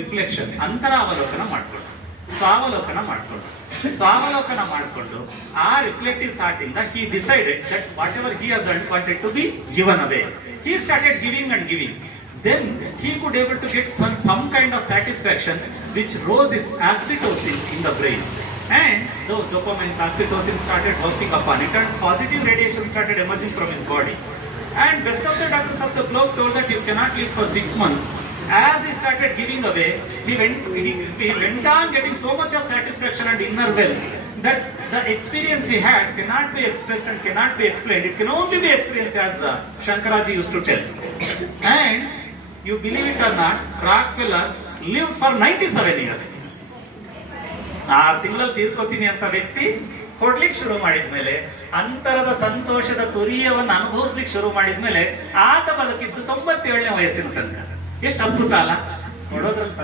Reflection, ಅಂತರಾವಲೋಕನ ಮಾಡ್ಕೊಂಡು ಸ್ವಾವಲೋಕನ ಮಾಡಿಕೊಂಡು ಆ ರಿಫ್ಲೆಕ್ಟಿವ್ ಥಾಟ್ ಇಂದ he decided that whatever he has earned wanted to be given away. He started giving and giving. Then he could able to get some kind of satisfaction which rose his oxytocin in the brain, and those dopamine, oxytocin started working upon it, and positive radiation started emerging from his body. And best of the doctors of the globe told that you cannot live for 6 months. As he started giving away, he went on getting so much of satisfaction and inner wealth that the experience he had cannot be expressed and cannot be explained. It can only be experienced as Shankaraji used to tell. And you believe it or not, Rockefeller lived for 97 years. 6 ತಿಂಗಳಲ್ಲಿ ತೀರ್ಕೋತೀನಿ ಅಂತ ವ್ಯಕ್ತಿ ಕೊಡ್ಲಿಕ್ಕೆ ಶುರು ಮಾಡಿದ್ಮೇಲೆ, ಅಂತರದ ಸಂತೋಷದ ತುರಿಯವನ್ನು ಅನುಭವಿಸ್ಲಿಕ್ಕೆ ಶುರು ಮಾಡಿದ್ಮೇಲೆ ಆತ ಬದುಕಿದ್ದು 97ನೇ ವಯಸ್ಸಿನ ತನಕ. ಎಷ್ಟು ಅದ್ಭುತ ಅಲ್ಲ ನೋಡೋದ್ರಲ್ಲಿ.